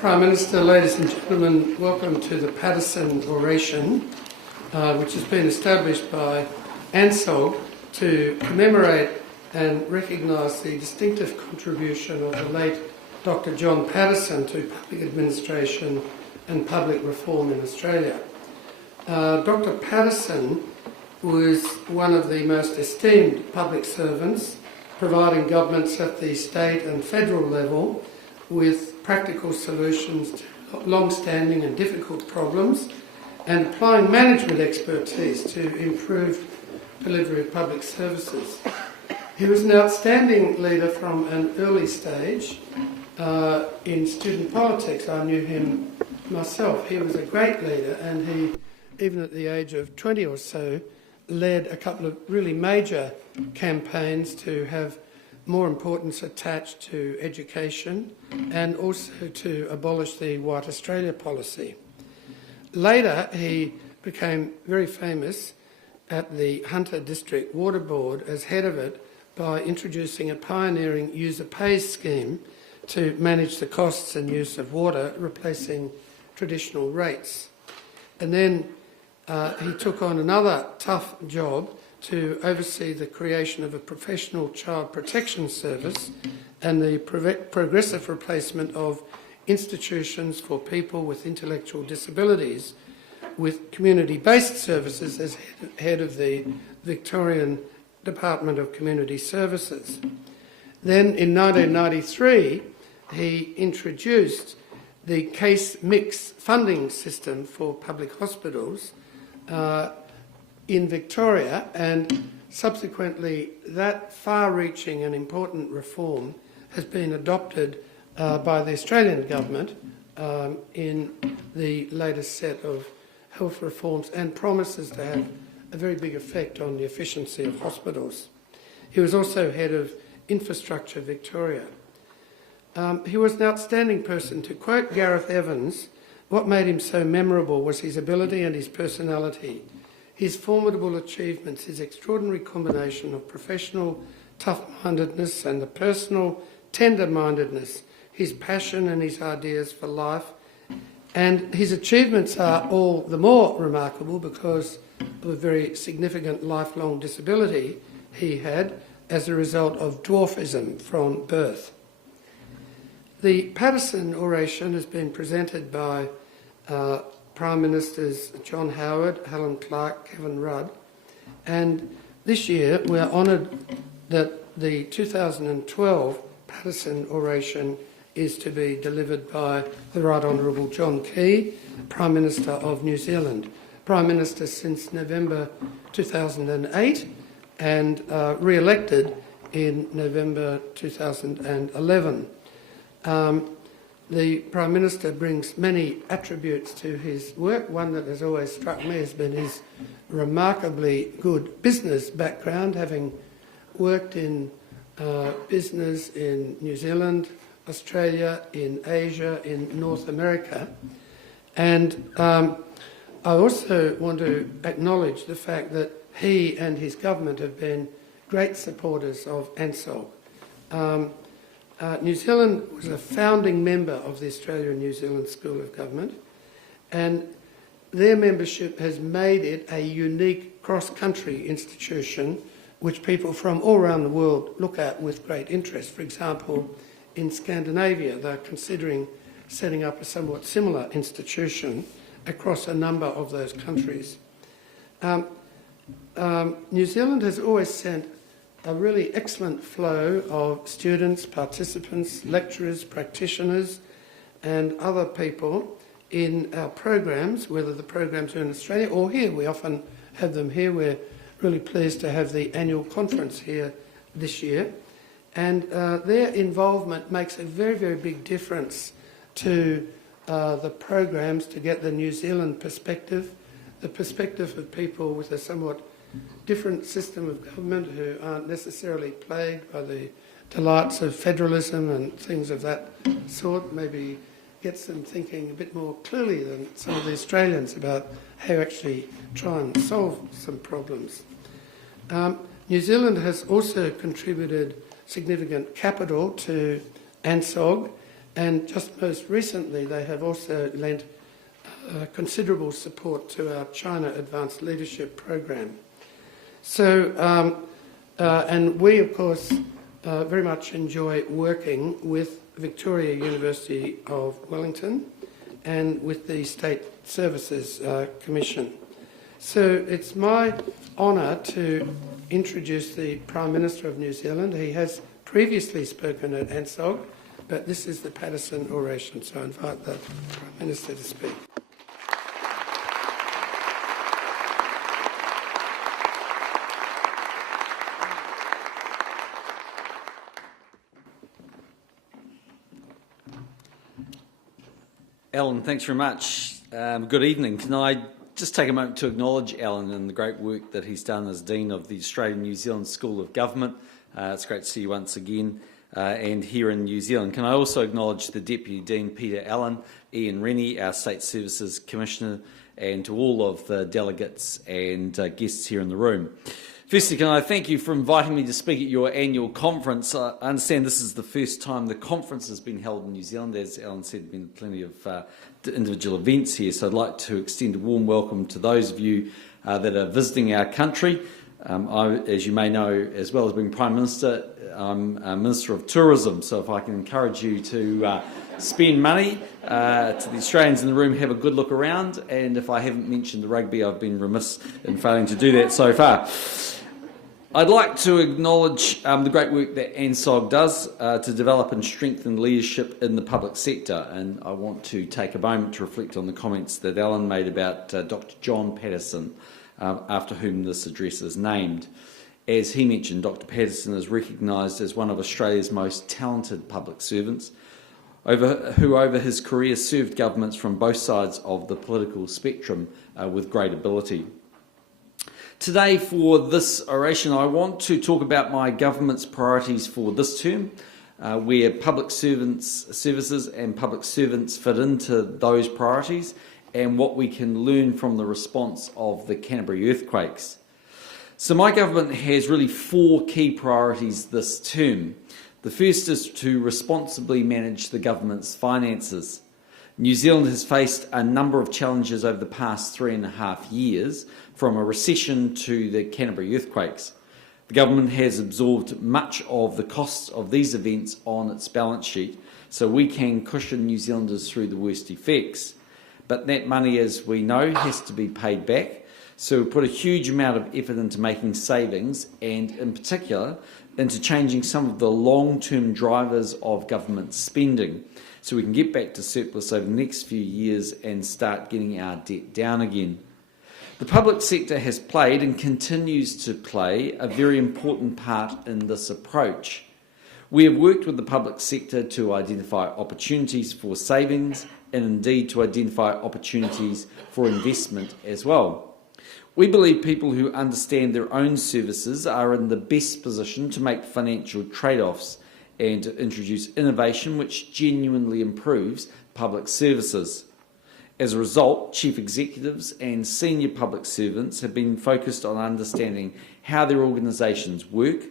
Prime Minister, ladies and gentlemen, welcome to the Paterson Oration, which has been established by ANZSOG to commemorate and recognise the distinctive contribution of the late Dr. John Paterson to public administration and public reform in Australia. Dr. Paterson was one of the most esteemed public servants, providing governments at the state and federal level with practical solutions to long-standing and difficult problems and applying management expertise to improve delivery of public services. He was an outstanding leader from an early stage in student politics. I knew him myself. He was a great leader, and he, even at the age of 20 or so, led a couple of really major campaigns to have more importance attached to education and also to abolish the White Australia policy. Later, he became very famous at the Hunter District Water Board as head of it by introducing a pioneering user pays scheme to manage the costs and use of water, replacing traditional rates. And then he took on another tough job to oversee the creation of a professional child protection service and the progressive replacement of institutions for people with intellectual disabilities with community-based services as head of the Victorian Department of Community Services. Then in 1993, he introduced the case mix funding system for public hospitals in Victoria, and subsequently that far-reaching and important reform has been adopted by the Australian government in the latest set of health reforms and promises to have a very big effect on the efficiency of hospitals. He was also head of Infrastructure Victoria. He was an outstanding person. To quote Gareth Evans, what made him so memorable was his ability and his personality. His formidable achievements, his extraordinary combination of professional tough-mindedness and the personal tender-mindedness, his passion and his ideas for life. And his achievements are all the more remarkable because of a very significant lifelong disability he had as a result of dwarfism from birth. The Paterson Oration has been presented by Prime Ministers John Howard, Helen Clark, Kevin Rudd, and this year we are honoured that the 2012 Paterson Oration is to be delivered by the Rt Hon John Key, Prime Minister of New Zealand, Prime Minister since November 2008 and re-elected in November 2011. The Prime Minister brings many attributes to his work. One that has always struck me has been his remarkably good business background, having worked in business in New Zealand, Australia, in Asia, in North America. And I also want to acknowledge the fact that he and his government have been great supporters of ANZSOG. New Zealand was a founding member of the Australia and New Zealand School of Government, and their membership has made it a unique cross-country institution which people from all around the world look at with great interest. For example, in Scandinavia, they're considering setting up a somewhat similar institution across a number of those countries. New Zealand has always sent a really excellent flow of students, participants, lecturers, practitioners and other people in our programs, whether the programs are in Australia or here. We often have them here. We're really pleased to have the annual conference here this year. And their involvement makes a very, very big difference to the programs to get the New Zealand perspective, the perspective of people with a somewhat different system of government who aren't necessarily plagued by the delights of federalism and things of that sort, maybe gets them thinking a bit more clearly than some of the Australians about how to actually try and solve some problems. New Zealand has also contributed significant capital to ANZSOG and just most recently they have also lent considerable support to our China Advanced Leadership Program. So, and we of course very much enjoy working with Victoria University of Wellington and with the State Services Commission. So it's my honour to introduce the Prime Minister of New Zealand. He has previously spoken at ANZSOG, but this is the Paterson Oration, so I invite the Prime Minister to speak. Alan, thanks very much. Good evening. Can I just take a moment to acknowledge Alan and the great work that he's done as Dean of the Australian New Zealand School of Government. It's great to see you once again and here in New Zealand. Can I also acknowledge the Deputy Dean Peter Allen, Ian Rennie, our State Services Commissioner, and to all of the delegates and guests here in the room. Firstly, can I thank you for inviting me to speak at your annual conference. I understand this is the first time the conference has been held in New Zealand. As Alan said, there have been plenty of individual events here, so I'd like to extend a warm welcome to those of you that are visiting our country. As you may know, as well as being Prime Minister, I'm a Minister of Tourism, so if I can encourage you to spend money to the Australians in the room, have a good look around, and if I haven't mentioned the rugby, I've been remiss in failing to do that so far. I'd like to acknowledge the great work that ANZSOG does to develop and strengthen leadership in the public sector, and I want to take a moment to reflect on the comments that Alan made about Dr. John Paterson, after whom this address is named. As he mentioned, Dr. Paterson is recognised as one of Australia's most talented public servants, who over his career served governments from both sides of the political spectrum with great ability. Today, for this oration, I want to talk about my government's priorities for this term, where public services and public servants fit into those priorities, and what we can learn from the response of the Canterbury earthquakes. So my government has really 4 key priorities this term. The first is to responsibly manage the government's finances. New Zealand has faced a number of challenges over the past 3.5 years, from a recession to the Canterbury earthquakes. The government has absorbed much of the costs of these events on its balance sheet, so we can cushion New Zealanders through the worst effects. But that money, as we know, has to be paid back, so we put a huge amount of effort into making savings, and in particular into changing some of the long-term drivers of government spending, so we can get back to surplus over the next few years and start getting our debt down again. The public sector has played and continues to play a very important part in this approach. We have worked with the public sector to identify opportunities for savings and indeed to identify opportunities for investment as well. We believe people who understand their own services are in the best position to make financial trade-offs and to introduce innovation which genuinely improves public services. As a result, chief executives and senior public servants have been focused on understanding how their organisations work,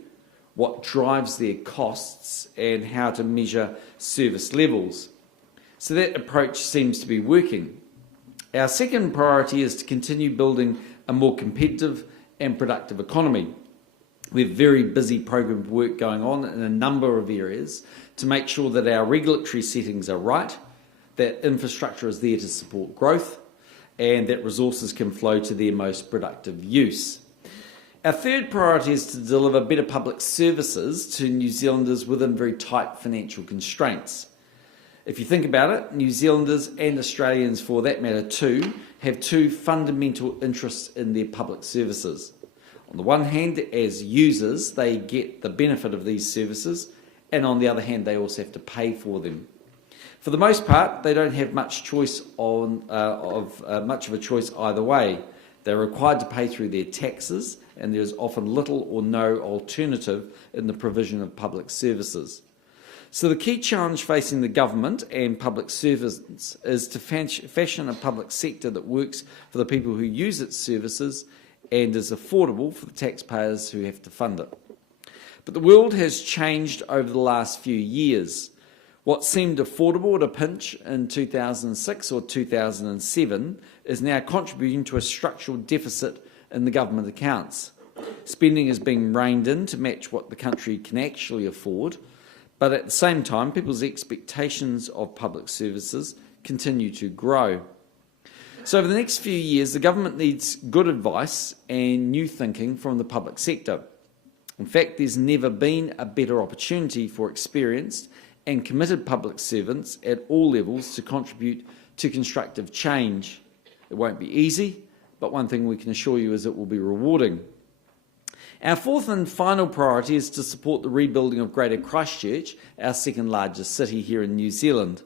what drives their costs, and how to measure service levels. So that approach seems to be working. Our second priority is to continue building a more competitive and productive economy. We have a very busy program of work going on in a number of areas to make sure that our regulatory settings are right, that infrastructure is there to support growth, and that resources can flow to their most productive use. Our third priority is to deliver better public services to New Zealanders within very tight financial constraints. If you think about it, New Zealanders and Australians, for that matter too, have 2 fundamental interests in their public services. On the one hand, as users, they get the benefit of these services, and on the other hand, they also have to pay for them. For the most part, they don't have much choice much of a choice either way. They're required to pay through their taxes, and there's often little or no alternative in the provision of public services. So the key challenge facing the government and public servants is to fashion a public sector that works for the people who use its services and is affordable for the taxpayers who have to fund it. But the world has changed over the last few years. What seemed affordable at a pinch in 2006 or 2007 is now contributing to a structural deficit in the government accounts. Spending is being reined in to match what the country can actually afford, but at the same time, people's expectations of public services continue to grow. So over the next few years, the government needs good advice and new thinking from the public sector. In fact, there's never been a better opportunity for experienced and committed public servants at all levels to contribute to constructive change. It won't be easy, but one thing we can assure you is it will be rewarding. Our fourth and final priority is to support the rebuilding of Greater Christchurch, our second largest city here in New Zealand.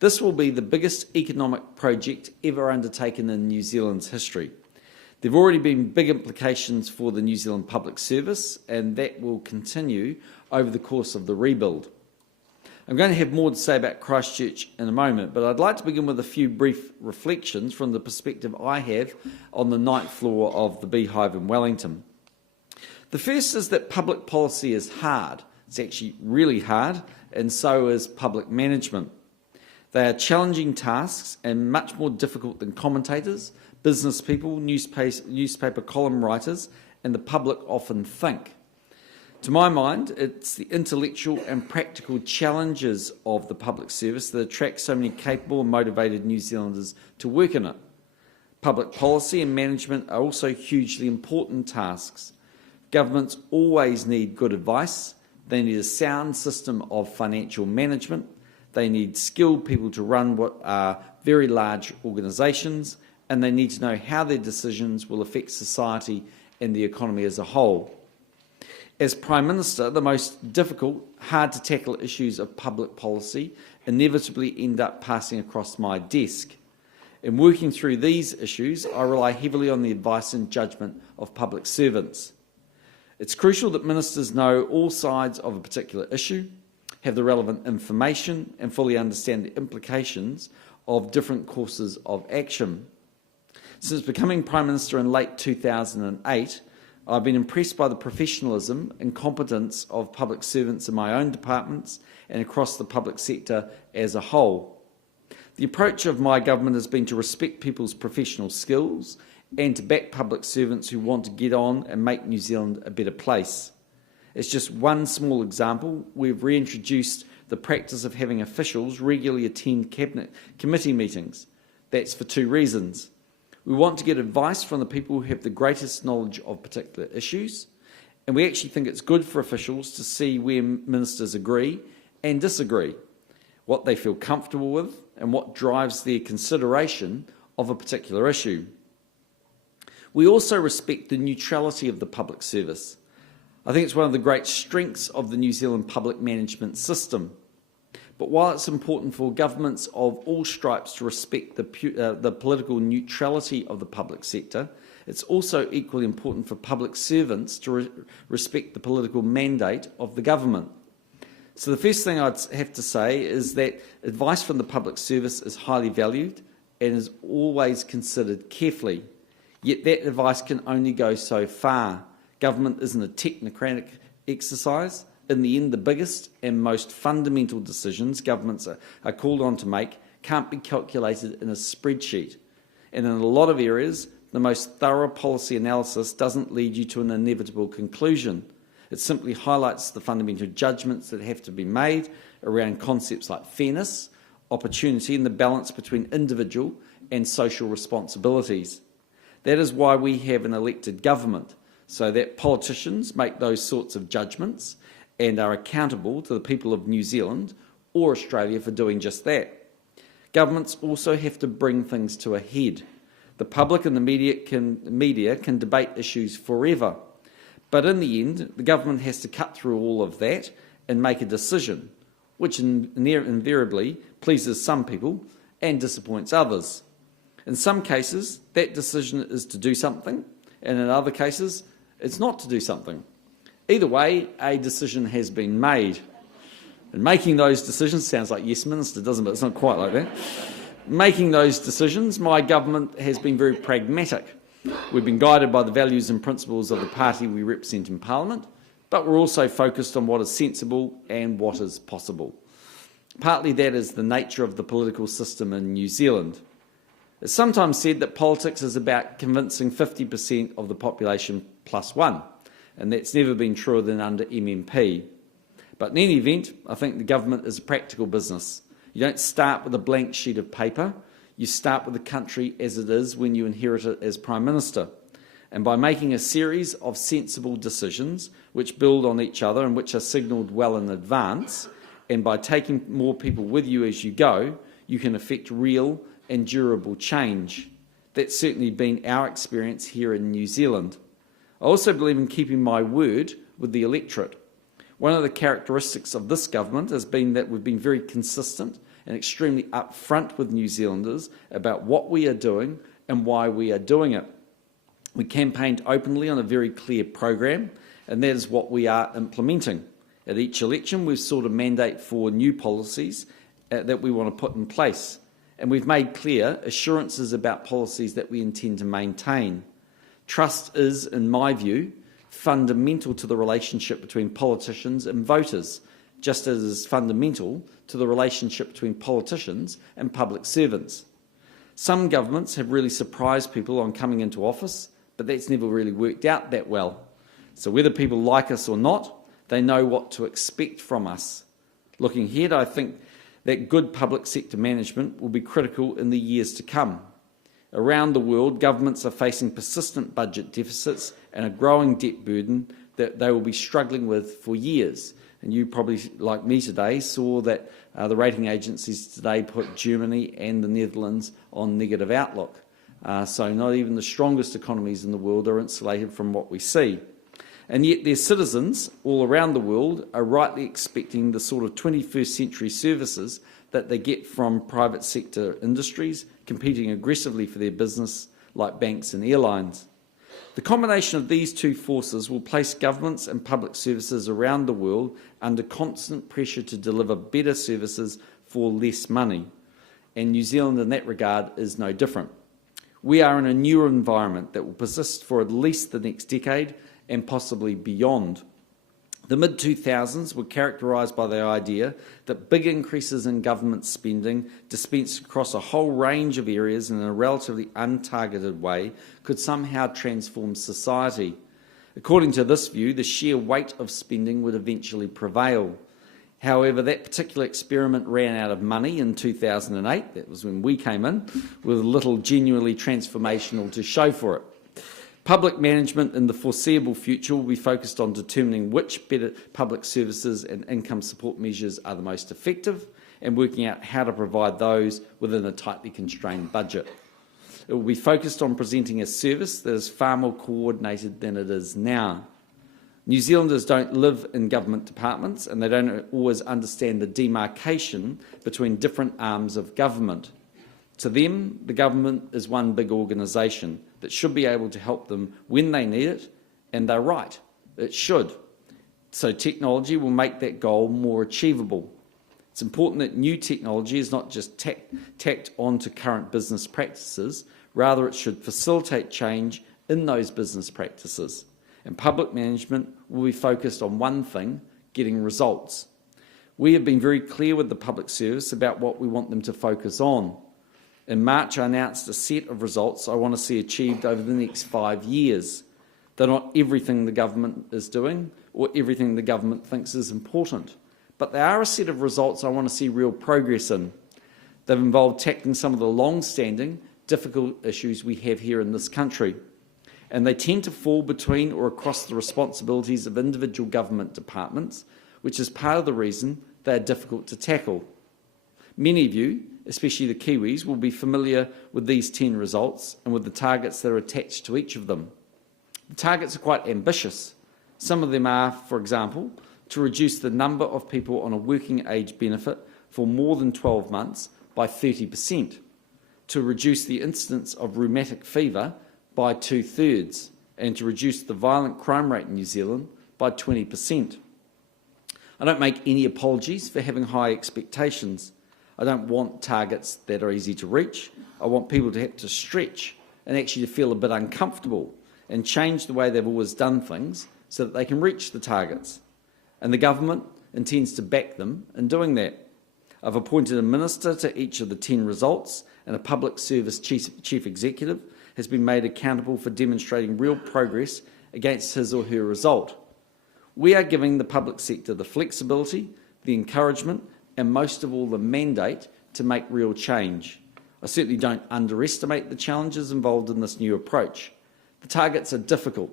This will be the biggest economic project ever undertaken in New Zealand's history. There have already been big implications for the New Zealand Public Service, and that will continue over the course of the rebuild. I'm going to have more to say about Christchurch in a moment, but I'd like to begin with a few brief reflections from the perspective I have on the 9th floor of the Beehive in Wellington. The first is that public policy is hard. It's actually really hard, and so is public management. They are challenging tasks and much more difficult than commentators, business people, newspaper column writers, and the public often think. To my mind, it's the intellectual and practical challenges of the public service that attract so many capable and motivated New Zealanders to work in it. Public policy and management are also hugely important tasks. Governments always need good advice. They need a sound system of financial management. They need skilled people to run what are very large organisations, and they need to know how their decisions will affect society and the economy as a whole. As Prime Minister, the most difficult, hard-to-tackle issues of public policy inevitably end up passing across my desk. In working through these issues, I rely heavily on the advice and judgment of public servants. It's crucial that ministers know all sides of a particular issue, have the relevant information, and fully understand the implications of different courses of action. Since becoming Prime Minister in late 2008, I've been impressed by the professionalism and competence of public servants in my own departments and across the public sector as a whole. The approach of my government has been to respect people's professional skills and to back public servants who want to get on and make New Zealand a better place. As just one small example, we've reintroduced the practice of having officials regularly attend Cabinet committee meetings. That's for two reasons. We want to get advice from the people who have the greatest knowledge of particular issues, and we actually think it's good for officials to see where ministers agree and disagree, what they feel comfortable with, and what drives their consideration of a particular issue. We also respect the neutrality of the public service. I think it's one of the great strengths of the New Zealand public management system. But while it's important for governments of all stripes to respect the political neutrality of the public sector, it's also equally important for public servants to respect the political mandate of the government. So the first thing I'd have to say is that advice from the public service is highly valued and is always considered carefully. Yet that advice can only go so far. Government isn't a technocratic exercise. In the end, the biggest and most fundamental decisions governments are called on to make can't be calculated in a spreadsheet. And in a lot of areas, the most thorough policy analysis doesn't lead you to an inevitable conclusion. It simply highlights the fundamental judgments that have to be made around concepts like fairness, opportunity, and the balance between individual and social responsibilities. That is why we have an elected government, so that politicians make those sorts of judgments and are accountable to the people of New Zealand or Australia for doing just that. Governments also have to bring things to a head. The public and the media can debate issues forever, but in the end, the government has to cut through all of that and make a decision, which invariably pleases some people and disappoints others. In some cases, that decision is to do something, and in other cases, it's not to do something. Either way, a decision has been made. And making those decisions sounds like yes, Minister, doesn't it? It's not quite like that. Making those decisions, my government has been very pragmatic. We've been guided by the values and principles of the party we represent in Parliament, but we're also focused on what is sensible and what is possible. Partly that is the nature of the political system in New Zealand. It's sometimes said that politics is about convincing 50% of the population plus one, and that's never been truer than under MMP. But in any event, I think the government is a practical business. You don't start with a blank sheet of paper. You start with the country as it is when you inherit it as Prime Minister. And by making a series of sensible decisions which build on each other and which are signalled well in advance, and by taking more people with you as you go, you can effect real and durable change. That's certainly been our experience here in New Zealand. I also believe in keeping my word with the electorate. One of the characteristics of this government has been that we've been very consistent and extremely upfront with New Zealanders about what we are doing and why we are doing it. We campaigned openly on a very clear program, and that is what we are implementing. At each election, we've sought a mandate for new policies that we want to put in place, and we've made clear assurances about policies that we intend to maintain. Trust is, in my view, fundamental to the relationship between politicians and voters, just as it is fundamental to the relationship between politicians and public servants. Some governments have really surprised people on coming into office, but that's never really worked out that well. So whether people like us or not, they know what to expect from us. Looking ahead, I think that good public sector management will be critical in the years to come. Around the world, governments are facing persistent budget deficits and a growing debt burden that they will be struggling with for years. And you probably, like me today, saw that the rating agencies today put Germany and the Netherlands on negative outlook. So not even the strongest economies in the world are insulated from what we see. And yet their citizens all around the world are rightly expecting the sort of 21st century services that they get from private sector industries competing aggressively for their business, like banks and airlines. The combination of these two forces will place governments and public services around the world under constant pressure to deliver better services for less money. And New Zealand in that regard is no different. We are in a new environment that will persist for at least the next decade and possibly beyond. The mid-2000s were characterised by the idea that big increases in government spending dispensed across a whole range of areas in a relatively untargeted way could somehow transform society. According to this view, the sheer weight of spending would eventually prevail. However, that particular experiment ran out of money in 2008, that was when we came in, with little genuinely transformational to show for it. Public management in the foreseeable future will be focused on determining which better public services and income support measures are the most effective and working out how to provide those within a tightly constrained budget. It will be focused on presenting a service that is far more coordinated than it is now. New Zealanders don't live in government departments and they don't always understand the demarcation between different arms of government. To them, the government is one big organisation that should be able to help them when they need it, and they're right, it should. So technology will make that goal more achievable. It's important that new technology is not just tacked onto current business practices, rather it should facilitate change in those business practices. And public management will be focused on one thing, getting results. We have been very clear with the public service about what we want them to focus on. In March, I announced a set of results I want to see achieved over the next 5 years. They're not everything the government is doing or everything the government thinks is important, but they are a set of results I want to see real progress in. They've involved tackling some of the long-standing, difficult issues we have here in this country, and they tend to fall between or across the responsibilities of individual government departments, which is part of the reason they are difficult to tackle. Many of you, especially the Kiwis, will be familiar with these 10 results and with the targets that are attached to each of them. The targets are quite ambitious. Some of them are, for example, to reduce the number of people on a working age benefit for more than 12 months by 30%, to reduce the incidence of rheumatic fever by 2/3, and to reduce the violent crime rate in New Zealand by 20%. I don't make any apologies for having high expectations. I don't want targets that are easy to reach. I want people to have to stretch and actually to feel a bit uncomfortable and change the way they've always done things so that they can reach the targets. And the government intends to back them in doing that. I've appointed a minister to each of the 10 results, and a public service chief executive has been made accountable for demonstrating real progress against his or her result. We are giving the public sector the flexibility, the encouragement, and most of all the mandate to make real change. I certainly don't underestimate the challenges involved in this new approach. The targets are difficult,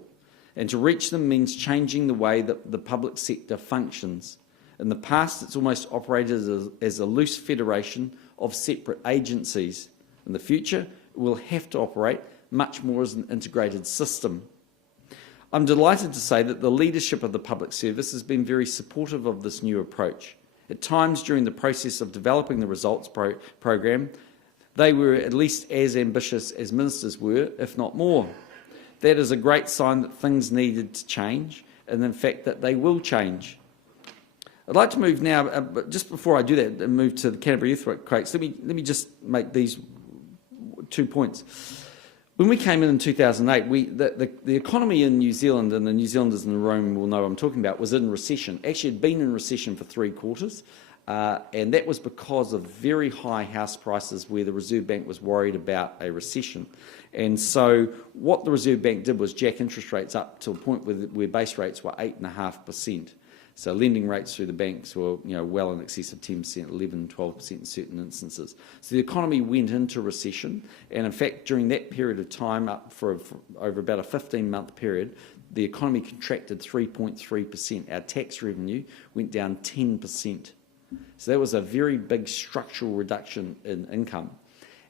and to reach them means changing the way that the public sector functions. In the past, it's almost operated as a loose federation of separate agencies. In the future, it will have to operate much more as an integrated system. I'm delighted to say that the leadership of the public service has been very supportive of this new approach. At times during the process of developing the results program, they were at least as ambitious as ministers were, if not more. That is a great sign that things needed to change, and in fact that they will change. I'd like to move now, but just before I do that, and move to the Canterbury earthquakes, let me just make these 2 points. When we came in 2008, the economy in New Zealand, and the New Zealanders in the room will know what I'm talking about, was in recession. Actually, it had been in recession for 3 quarters, and that was because of very high house prices where the Reserve Bank was worried about a recession. And so what the Reserve Bank did was jack interest rates up to a point where base rates were 8.5%. So lending rates through the banks were well in excess of 10%, 11, 12% in certain instances. So the economy went into recession, and in fact during that period of time, up for over about a 15-month period, the economy contracted 3.3%. Our tax revenue went down 10%. So that was a very big structural reduction in income.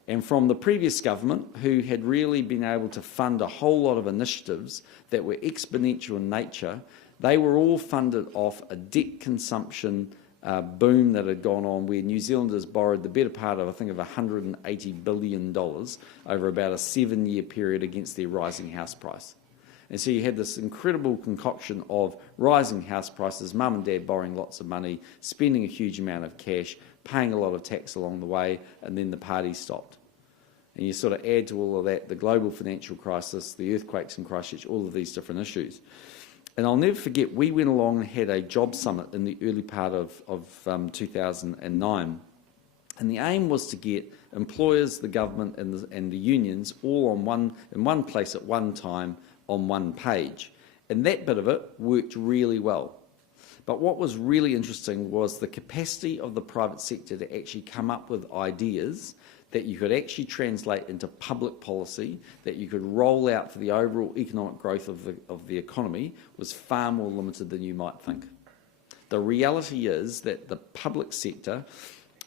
And from the previous government, who had really been able to fund a whole lot of initiatives that were exponential in nature, they were all funded off a debt consumption boom that had gone on, where New Zealanders borrowed the better part of, I think, of $180 billion over about a 7-year period against their rising house price. And so you had this incredible concoction of rising house prices, mum and dad borrowing lots of money, spending a huge amount of cash, paying a lot of tax along the way, and then the party stopped. And you sort of add to all of that the global financial crisis, the earthquakes in Christchurch, all of these different issues. And I'll never forget, we went along and had a job summit in the early part of 2009. And the aim was to get employers, the government and the unions all in one place at one time on one page. And that bit of it worked really well. But what was really interesting was the capacity of the private sector to actually come up with ideas that you could actually translate into public policy, that you could roll out for the overall economic growth of the economy, was far more limited than you might think. The reality is that the public sector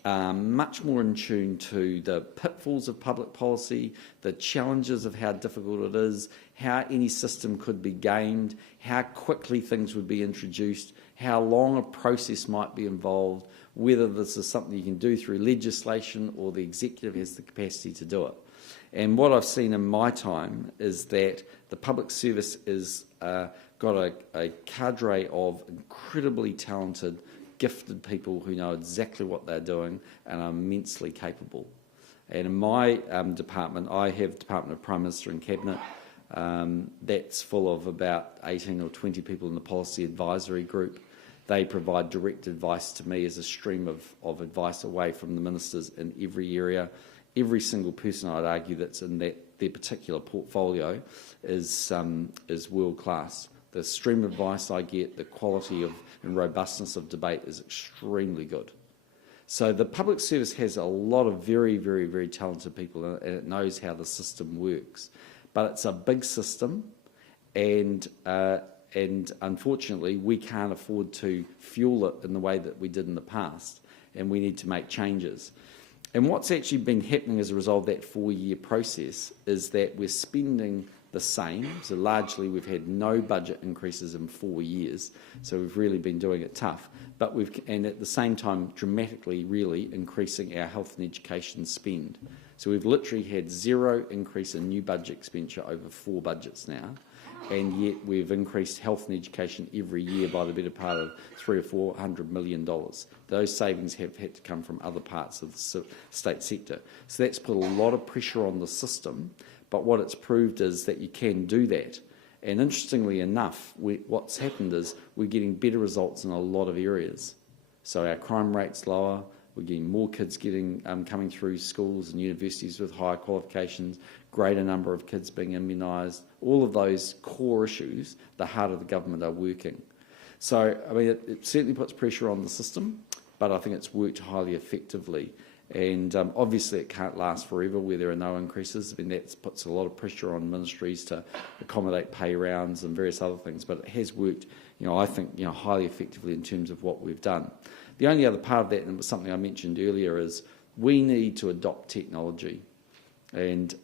are much more in tune to the pitfalls of public policy, the challenges of how difficult it is, how any system could be gamed, how quickly things would be introduced, how long a process might be involved, whether this is something you can do through legislation or the executive has the capacity to do it. And what I've seen in my time is that the public service is got a cadre of incredibly talented, gifted people who know exactly what they're doing and are immensely capable. And in my department, I have Department of Prime Minister and Cabinet. That's full of about 18 or 20 people in the policy advisory group. They provide direct advice to me as a stream of advice away from the ministers in every area. Every single person, I'd argue, that's in their particular portfolio is world class. The stream of advice I get, the quality of and robustness of debate is extremely good. So the public service has a lot of very, very, very talented people in it, and it knows how the system works. But it's a big system, and unfortunately we can't afford to fuel it in the way that we did in the past, and we need to make changes. And what's actually been happening as a result of that 4-year process is that we're spending the same. So largely we've had no budget increases in 4 years, so we've really been doing it tough. But and at the same time dramatically really increasing our health and education spend. So we've literally had 0 increase in new budget expenditure over 4 budgets now, and yet we've increased health and education every year by the better part of $300 or $400 million. Those savings have had to come from other parts of the state sector. So that's put a lot of pressure on the system, but what it's proved is that you can do that. And interestingly enough, what's happened is we're getting better results in a lot of areas. So our crime rate's lower, We're getting more kids coming through schools and universities with higher qualifications, greater number of kids being immunised. All of those core issues, the heart of the government, are working. So, I mean, it certainly puts pressure on the system, but I think it's worked highly effectively. And obviously it can't last forever where there are no increases. I mean, that puts a lot of pressure on ministries to accommodate pay rounds and various other things, but it has worked, I think, highly effectively in terms of what we've done. The only other part of that, and it was something I mentioned earlier, is we need to adopt technology. And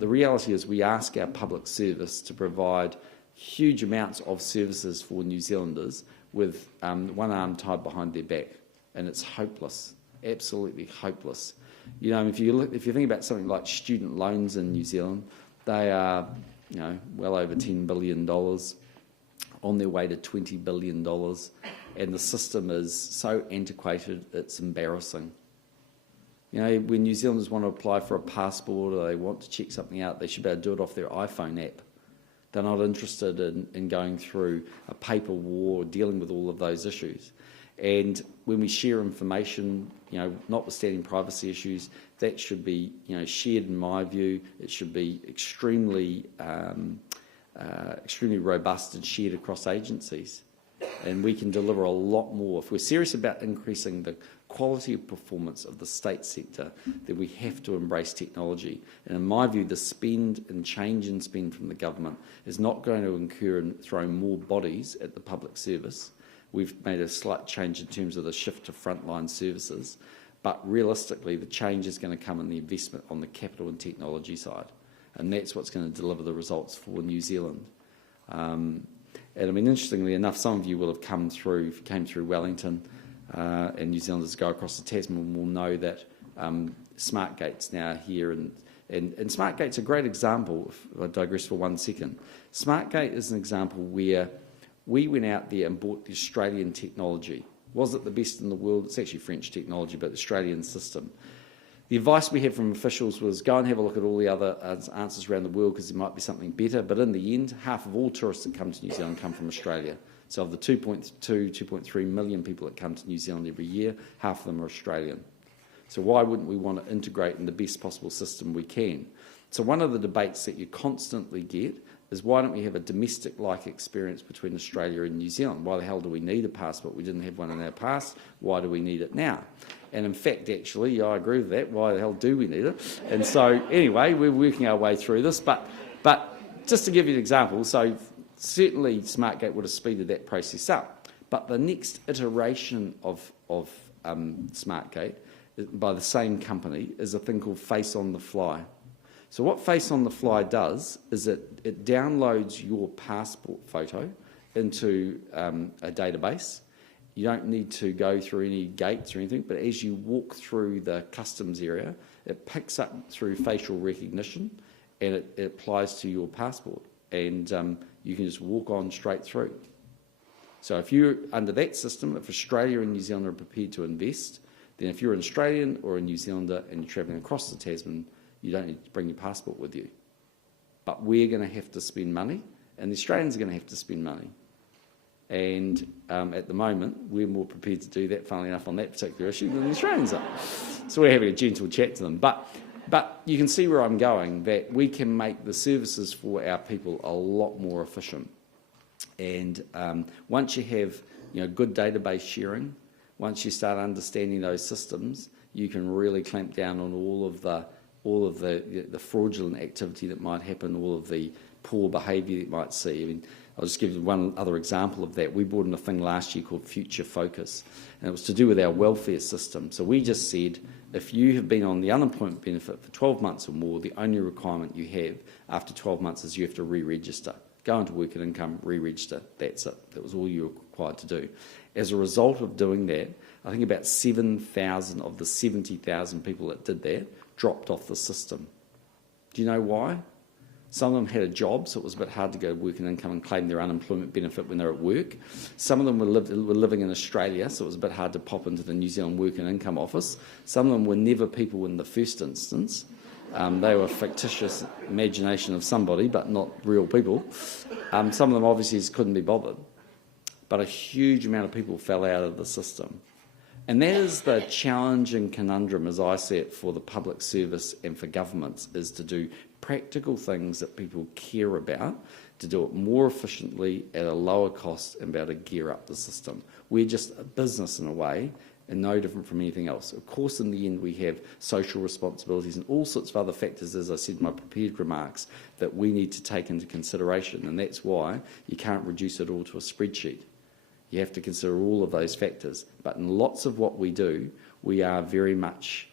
the reality is we ask our public service to provide huge amounts of services for New Zealanders with one arm tied behind their back, and it's hopeless. Absolutely hopeless. If you think about something like student loans in New Zealand, they are, well over $10 billion, on their way to $20 billion, and the system is so antiquated it's embarrassing. When New Zealanders want to apply for a passport or they want to check something out, they should be able to do it off their iPhone app. They're not interested in going through a paper war, dealing with all of those issues. And when we share information, notwithstanding privacy issues, that should be, shared. In my view, it should be extremely robust and shared across agencies. And we can deliver a lot more. If we're serious about increasing the quality of performance of the state sector, then we have to embrace technology. And in my view, the spend and change in spend from the government is not going to incur and throw more bodies at the public service. We've made a slight change in terms of the shift to frontline services, but realistically the change is going to come in the investment on the capital and technology side, and that's what's going to deliver the results for New Zealand. And I mean, interestingly enough, some of you will have came through Wellington, and New Zealanders go across the Tasman will know that Smart Gate's now here, and Smart Gate's a great example. If I digress for 1 second, Smart Gate is an example where we went out there and bought the Australian technology. Was it the best in the world? It's actually French technology, but the Australian system. The advice we had from officials was go and have a look at all the other answers around the world because there might be something better. But in the end, half of all tourists that come to New Zealand come from Australia. So of the 2.3 million people that come to New Zealand every year, half of them are Australian. So why wouldn't we want to integrate in the best possible system we can? So one of the debates that you constantly get is why don't we have a domestic-like experience between Australia and New Zealand? Why the hell do we need a passport? We didn't have one in our past. Why do we need it now? And in fact, actually, I agree with that. Why the hell do we need it? And so, anyway, we're working our way through this. But just to give you an example, so certainly SmartGate would have speeded that process up. But the next iteration of SmartGate by the same company is a thing called Face on the Fly. So what Face on the Fly does is it downloads your passport photo into a database. You don't need to go through any gates or anything, but as you walk through the customs area, it picks up through facial recognition and it applies to your passport. And you can just walk on straight through. So if you're under that system, if Australia and New Zealand are prepared to invest, then if you're an Australian or a New Zealander and you're travelling across the Tasman, you don't need to bring your passport with you. But we're going to have to spend money, and the Australians are going to have to spend money. And at the moment, we're more prepared to do that, funnily enough, on that particular issue than the Australians are. So we're having a gentle chat to them. But you can see where I'm going, that we can make the services for our people a lot more efficient. And once you have good database sharing, once you start understanding those systems, you can really clamp down on all of the fraudulent activity that might happen, all of the poor behaviour that you might see. I mean, I'll just give you one other example of that. We brought in a thing last year called Future Focus, and it was to do with our welfare system. So we just said, if you have been on the unemployment benefit for 12 months or more, the only requirement you have after 12 months is you have to re-register. Go into work and income, re-register. That's it. That was all you were required to do. As a result of doing that, I think about 7,000 of the 70,000 people that did that dropped off the system. Do you know why? Some of them had a job, so it was a bit hard to go work and income and claim their unemployment benefit when they were at work. Some of them were living in Australia, so it was a bit hard to pop into the New Zealand Work and Income Office. Some of them were never people in the first instance. They were a fictitious imagination of somebody, but not real people. Some of them obviously just couldn't be bothered. But a huge amount of people fell out of the system. And that is the challenging conundrum, as I see it, for the public service and for governments, is to do practical things that people care about, to do it more efficiently at a lower cost, and be able to gear up the system. We're just a business in a way, and no different from anything else. Of course, in the end, we have social responsibilities and all sorts of other factors, as I said in my prepared remarks, that we need to take into consideration, and that's why you can't reduce it all to a spreadsheet. You have to consider all of those factors. But in lots of what we do, we are very much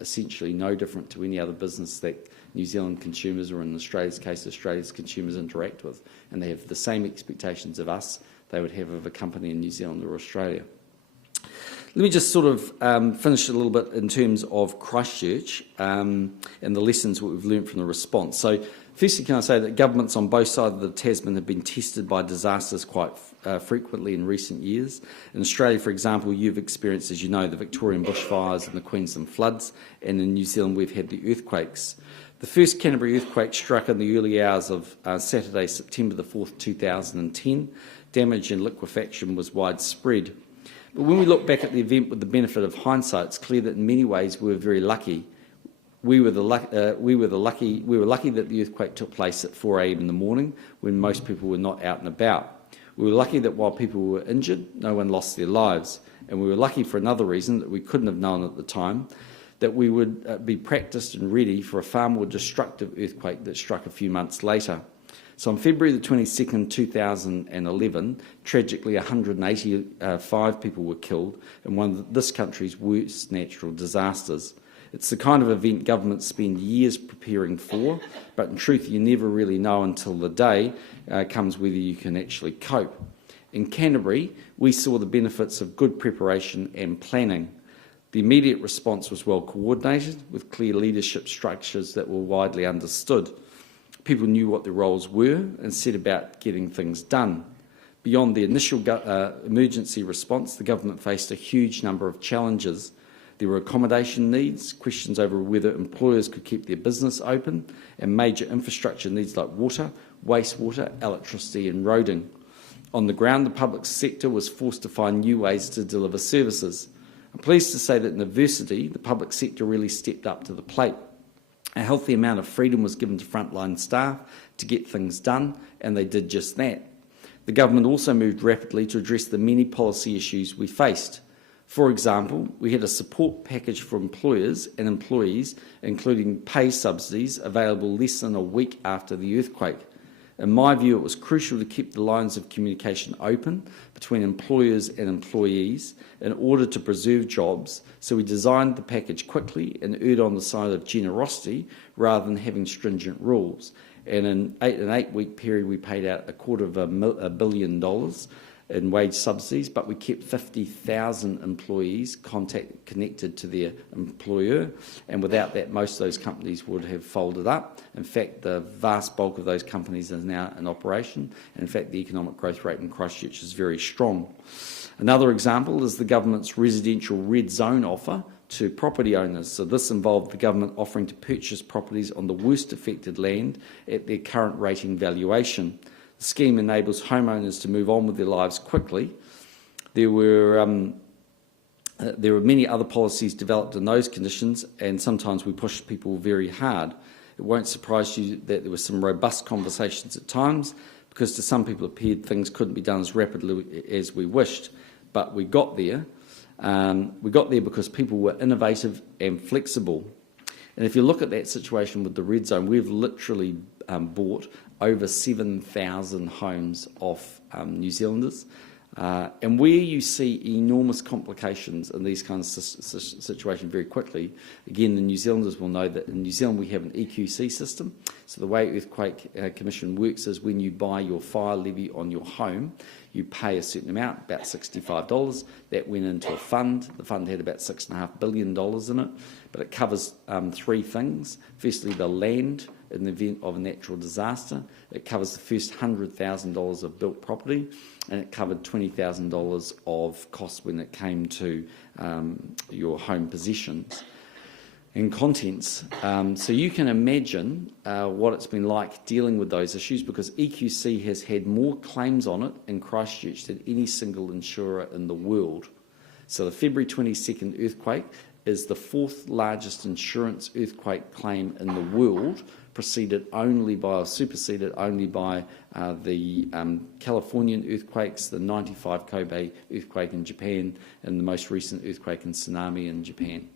essentially no different to any other business that New Zealand consumers, or in Australia's case, Australia's consumers, interact with. And they have the same expectations of us they would have of a company in New Zealand or Australia. Let me just sort of finish a little bit in terms of Christchurch and the lessons that we've learned from the response. So firstly, can I say that governments on both sides of the Tasman have been tested by disasters quite frequently in recent years. In Australia, for example, you've experienced, as you know, the Victorian bushfires and the Queensland floods, and in New Zealand we've had the earthquakes. The first Canterbury earthquake struck in the early hours of Saturday, September the 4th, 2010. Damage and liquefaction was widespread. But when we look back at the event with the benefit of hindsight, it's clear that in many ways we were very lucky. We were lucky that the earthquake took place at 4 a.m. in the morning, when most people were not out and about. We were lucky that while people were injured, no one lost their lives. And we were lucky for another reason that we couldn't have known at the time, that we would be practised and ready for a far more destructive earthquake that struck a few months later. So on February the 22nd, 2011, tragically 185 people were killed in one of this country's worst natural disasters. It's the kind of event governments spend years preparing for, but in truth you never really know until the day comes whether you can actually cope. In Canterbury, we saw the benefits of good preparation and planning. The immediate response was well coordinated, with clear leadership structures that were widely understood. People knew what their roles were and set about getting things done. Beyond the initial emergency response, the government faced a huge number of challenges. There were accommodation needs, questions over whether employers could keep their business open, and major infrastructure needs like water, wastewater, electricity and roading. On the ground, the public sector was forced to find new ways to deliver services. I'm pleased to say that in adversity, the public sector really stepped up to the plate. A healthy amount of freedom was given to frontline staff to get things done, and they did just that. The government also moved rapidly to address the many policy issues we faced. For example, we had a support package for employers and employees, including pay subsidies, available less than a week after the earthquake. In my view, it was crucial to keep the lines of communication open between employers and employees in order to preserve jobs, so we designed the package quickly and erred on the side of generosity rather than having stringent rules. And in an eight-week period, we paid out $250 million in wage subsidies, but we kept 50,000 employees connected to their employer, and without that, most of those companies would have folded up. In fact, the vast bulk of those companies is now in operation, and in fact, the economic growth rate in Christchurch is very strong. Another example is the government's residential red zone offer to property owners. So this involved the government offering to purchase properties on the worst affected land at their current rating valuation. The scheme enables homeowners to move on with their lives quickly. There were many other policies developed in those conditions, and sometimes we pushed people very hard. It won't surprise you that there were some robust conversations at times, because to some people it appeared things couldn't be done as rapidly as we wished. But we got there. We got there because people were innovative and flexible. And if you look at that situation with the red zone, we've literally bought over 7,000 homes off New Zealanders. And where you see enormous complications in these kinds of situations very quickly, again, the New Zealanders will know that in New Zealand we have an EQC system. So the way Earthquake Commission works is when you buy your fire levy on your home, you pay a certain amount, about $65. That went into a fund. The fund had about $6.5 billion in it, but it covers three things. Firstly, the land in the event of a natural disaster. It covers the first $100,000 of built property, and it covered $20,000 of costs when it came to your home possessions and contents. So you can imagine what it's been like dealing with those issues, because EQC has had more claims on it in Christchurch than any single insurer in the world. So the February 22nd earthquake is the 4th largest insurance earthquake claim in the world, superseded only by the Californian earthquakes, the 95 Kobe earthquake in Japan, and the most recent earthquake and tsunami in Japan.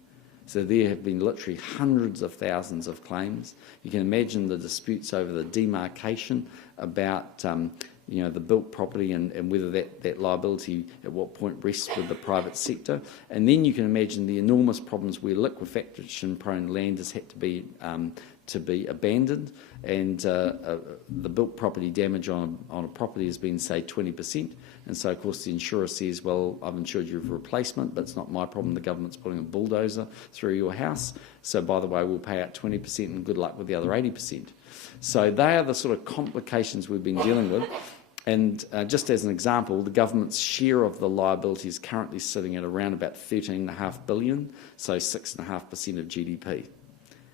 So there have been literally hundreds of thousands of claims. You can imagine the disputes over the demarcation about the built property and whether that liability at what point rests with the private sector. And then you can imagine the enormous problems where liquefaction-prone land has had to be abandoned, and the built property damage on a property has been, say, 20%. And so, of course, the insurer says, well, I've insured you for replacement, but it's not my problem. The government's putting a bulldozer through your house. So, by the way, we'll pay out 20% and good luck with the other 80%. So they are the sort of complications we've been dealing with. And just as an example, the government's share of the liability is currently sitting at around about $13.5 billion, so 6.5% of GDP.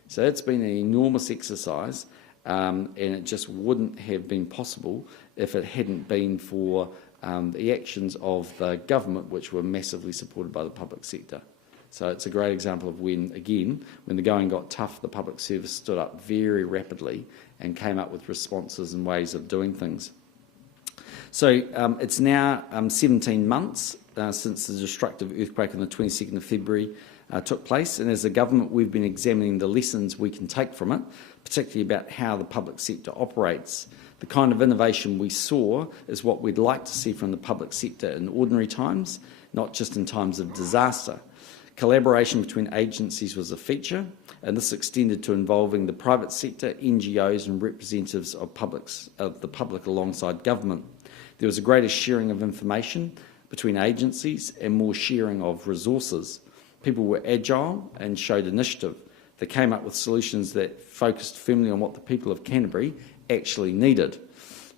So it's been an enormous exercise, and it just wouldn't have been possible if it hadn't been for the actions of the government, which were massively supported by the public sector. So it's a great example of when the going got tough, the public service stood up very rapidly and came up with responses and ways of doing things. So it's now 17 months since the destructive earthquake on the 22nd of February took place, and as a government we've been examining the lessons we can take from it, particularly about how the public sector operates. The kind of innovation we saw is what we'd like to see from the public sector in ordinary times, not just in times of disaster. Collaboration between agencies was a feature, and this extended to involving the private sector, NGOs and representatives of the public alongside government. There was a greater sharing of information between agencies and more sharing of resources. People were agile and showed initiative. They came up with solutions that focused firmly on what the people of Canterbury actually needed.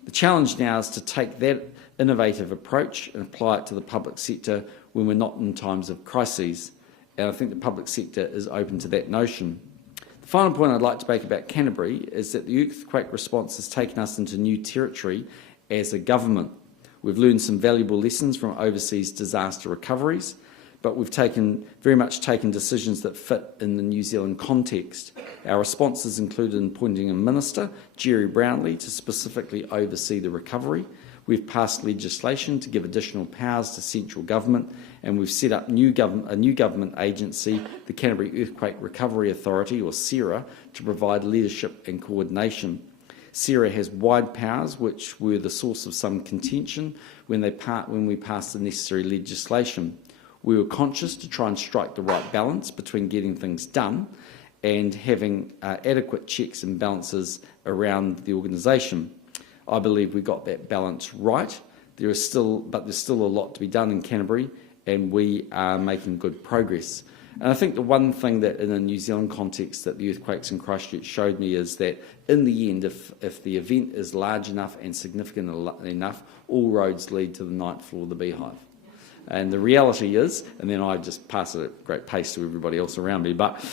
The challenge now is to take that innovative approach and apply it to the public sector when we're not in times of crises. And I think the public sector is open to that notion. The final point I'd like to make about Canterbury is that the earthquake response has taken us into new territory as a government. We've learned some valuable lessons from overseas disaster recoveries, but we've very much taken decisions that fit in the New Zealand context. Our responses included appointing a minister, Jerry Brownlee, to specifically oversee the recovery. We've passed legislation to give additional powers to central government, and we've set up a new government agency, the Canterbury Earthquake Recovery Authority, or CERA, to provide leadership and coordination. CERA has wide powers, which were the source of some contention when we passed the necessary legislation. We were conscious to try and strike the right balance between getting things done and having adequate checks and balances around the organisation. I believe we got that balance right. There's still a lot to be done in Canterbury, and we are making good progress. And I think the one thing that in a New Zealand context that the earthquakes in Christchurch showed me is that in the end, if the event is large enough and significant enough, all roads lead to the 9th floor of the Beehive. And the reality is, and then I just pass it at great pace to everybody else around me, but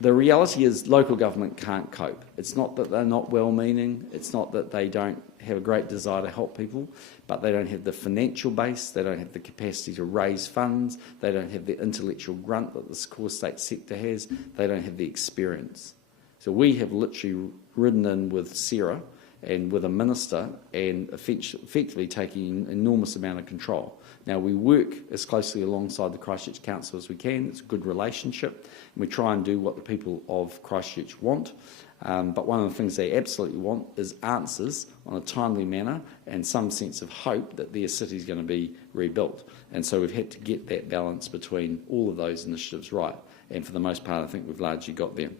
the reality is local government can't cope. It's not that they're not well-meaning, it's not that they don't have a great desire to help people, but they don't have the financial base, they don't have the capacity to raise funds, they don't have the intellectual grunt that the core state sector has, they don't have the experience. So we have literally ridden in with CERA and with a minister and effectively taking an enormous amount of control. Now, we work as closely alongside the Christchurch Council as we can. It's a good relationship, and we try and do what the people of Christchurch want. But one of the things they absolutely want is answers on a timely manner and some sense of hope that their city is going to be rebuilt. And so we've had to get that balance between all of those initiatives right. And for the most part, I think we've largely got there.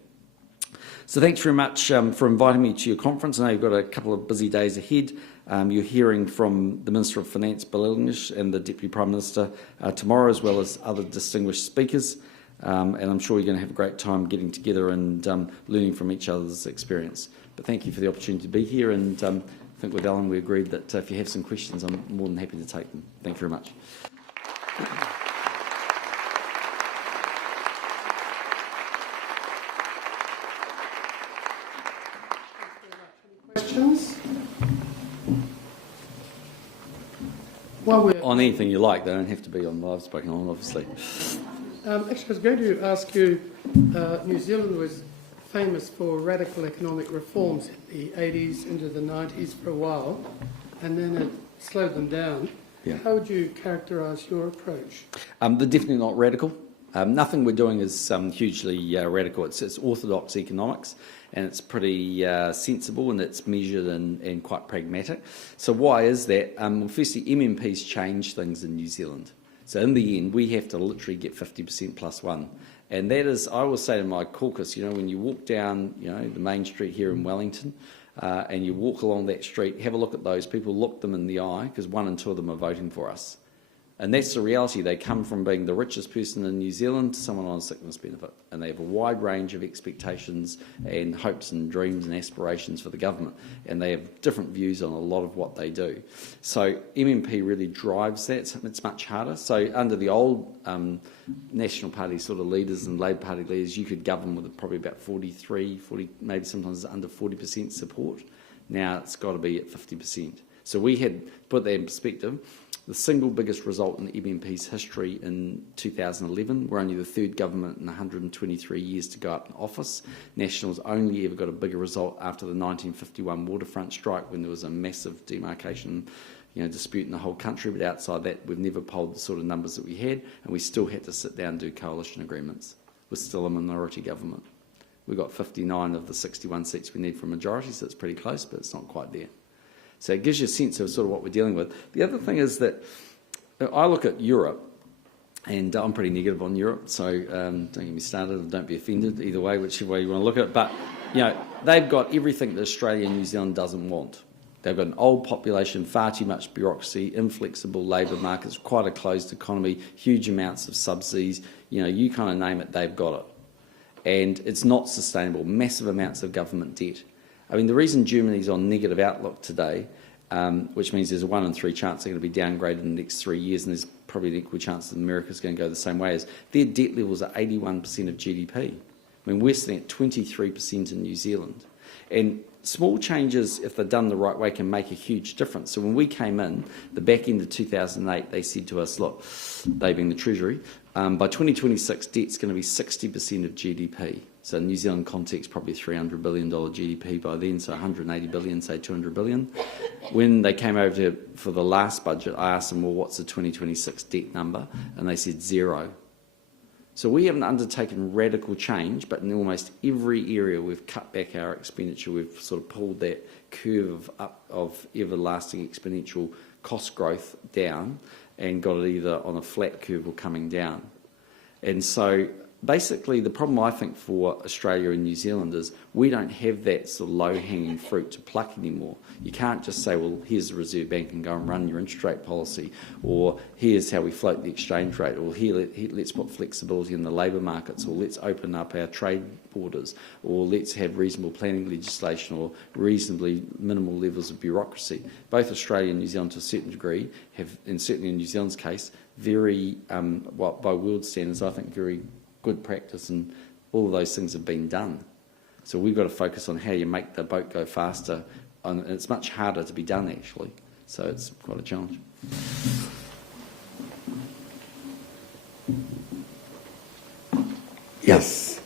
So thanks very much for inviting me to your conference. I know you've got a couple of busy days ahead. You're hearing from the Minister of Finance, Bill English, and the Deputy Prime Minister tomorrow, as well as other distinguished speakers. And I'm sure you're going to have a great time getting together and learning from each other's experience. But thank you for the opportunity to be here, and I think with Alan we agreed that if you have some questions, I'm more than happy to take them. Thank you very much. Questions? While we're On anything you like, they don't have to be on live spoken on, obviously. actually, I was going to ask you. New Zealand was famous for radical economic reforms in the 80s into the 90s for a while, and then it slowed them down. Yeah. How would you characterise your approach? They're definitely not radical. Nothing we're doing is hugely radical. It's orthodox economics, and it's pretty sensible, and it's measured and quite pragmatic. So why is that? Well, firstly, MMPs change things in New Zealand. So in the end, we have to literally get 50% plus one. And that is, I always say to my caucus, when you walk down, the main street here in Wellington, and you walk along that street, have a look at those people, look them in the eye, because 1 and 2 of them are voting for us. And that's the reality. They come from being the richest person in New Zealand to someone on a sickness benefit. And they have a wide range of expectations and hopes and dreams and aspirations for the government. And they have different views on a lot of what they do. So MMP really drives that. It's much harder. So under the old National Party sort of leaders and Labour Party leaders, you could govern with probably about 40, maybe sometimes under 40% support. Now it's got to be at 50%. So we had put that in perspective. The single biggest result in the MMP's history in 2011. We're only the third government in 123 years to go up in office. Nationals only ever got a bigger result after the 1951 waterfront strike, when there was a massive demarcation dispute in the whole country. But outside that, we've never polled the sort of numbers that we had, and we still had to sit down and do coalition agreements. We're still a minority government. We've got 59 of the 61 seats we need for a majority, so it's pretty close, but it's not quite there. So it gives you a sense of sort of what we're dealing with. The other thing is that I look at Europe, and I'm pretty negative on Europe, so don't get me started, don't be offended, either way, whichever way you want to look at it. But, they've got everything that Australia and New Zealand doesn't want. They've got an old population, far too much bureaucracy, inflexible labour markets, quite a closed economy, huge amounts of subsidies. You kind of name it, they've got it. And it's not sustainable, massive amounts of government debt. I mean, the reason Germany's on negative outlook today, which means there's a 1 in 3 chance they're going to be downgraded in the next 3 years, and there's probably an equal chance that America's going to go the same way, is their debt levels are 81% of GDP. I mean, we're sitting at 23% in New Zealand. And small changes, if they're done the right way, can make a huge difference. So when we came in, the back end of 2008, they said to us, look, they being the Treasury, by 2026, debt's going to be 60% of GDP. So in New Zealand context, probably $300 billion GDP by then, so 180 billion, say 200 billion. When they came over for the last budget, I asked them, well, what's the 2026 debt number? And they said 0. So we haven't undertaken radical change, but in almost every area we've cut back our expenditure. We've sort of pulled that curve up of everlasting exponential cost growth down and got it either on a flat curve or coming down. And so basically the problem, I think, for Australia and New Zealand is we don't have that sort of low-hanging fruit to pluck anymore. You can't just say, well, here's the Reserve Bank and go and run your interest rate policy, or here's how we float the exchange rate, or let's put flexibility in the labour markets, or let's open up our trade borders, or let's have reasonable planning legislation, or reasonably minimal levels of bureaucracy. Both Australia and New Zealand, to a certain degree, have, and certainly in New Zealand's case, very, by world standards, I think, very good practice, and all of those things have been done. So we've got to focus on how you make the boat go faster, and it's much harder to be done, actually. So it's quite a challenge. Yes.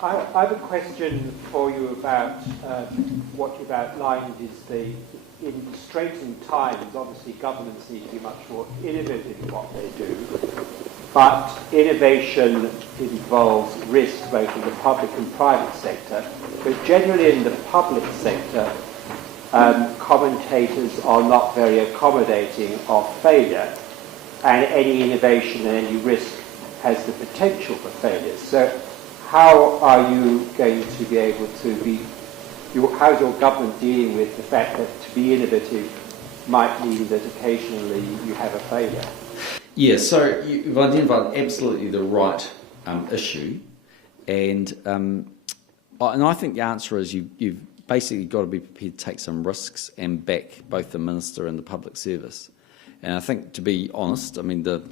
I have a question for you about what you've outlined is in straitened times, obviously governments need to be much more innovative in what they do, but innovation involves risk both in the public and private sector. But generally in the public sector, commentators are not very accommodating of failure, and any innovation and any risk has the potential for failure. So how are you going to be able to be, how's your government dealing with the fact that to be innovative might mean that occasionally you have a failure? Yeah, so you've identified absolutely the right issue, and I think the answer is you've basically got to be prepared to take some risks and back both the minister and the public service. And I think, to be honest, I mean, the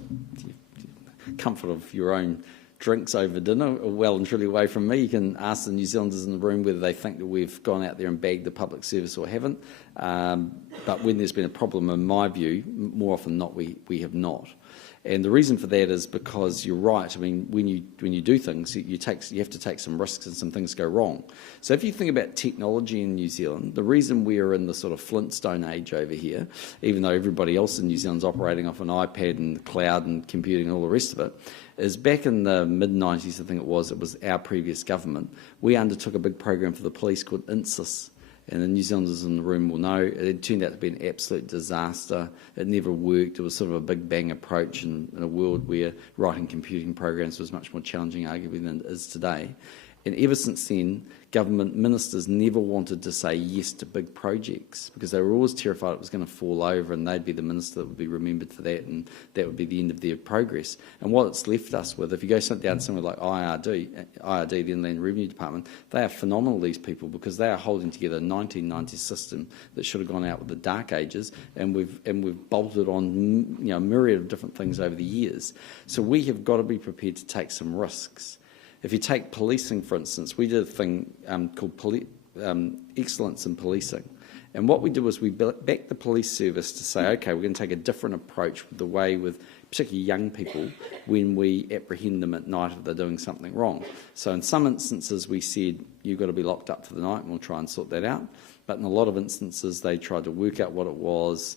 comfort of your own drinks over dinner are well and truly away from me. You can ask the New Zealanders in the room whether they think that we've gone out there and bagged the public service or haven't. But when there's been a problem, in my view, more often than not, we have not. And the reason for that is because you're right. I mean, when you do things, you have to take some risks and some things go wrong. So if you think about technology in New Zealand, the reason we are in the sort of Flintstone age over here, even though everybody else in New Zealand's operating off an iPad and the cloud and computing and all the rest of it, is back in the mid-90s, I think it was our previous government, we undertook a big program for the police called ANZSOG. And the New Zealanders in the room will know it turned out to be an absolute disaster. It never worked. It was sort of a big bang approach in a world where writing computing programs was much more challenging, arguably, than it is today. And ever since then, government ministers never wanted to say yes to big projects because they were always terrified it was going to fall over and they'd be the minister that would be remembered for that, and that would be the end of their progress. And what it's left us with, if you go down somewhere like IRD, the Inland Revenue Department, they are phenomenal, these people, because they are holding together a 1990s system that should have gone out with the dark ages, and we've bolted on a myriad of different things over the years. So we have got to be prepared to take some risks. If you take policing, for instance, we did a thing called Excellence in Policing. And what we did was we backed the police service to say, OK, we're going to take a different approach with the way with particularly young people when we apprehend them at night if they're doing something wrong. So in some instances we said, you've got to be locked up for the night and we'll try and sort that out. But in a lot of instances they tried to work out what it was,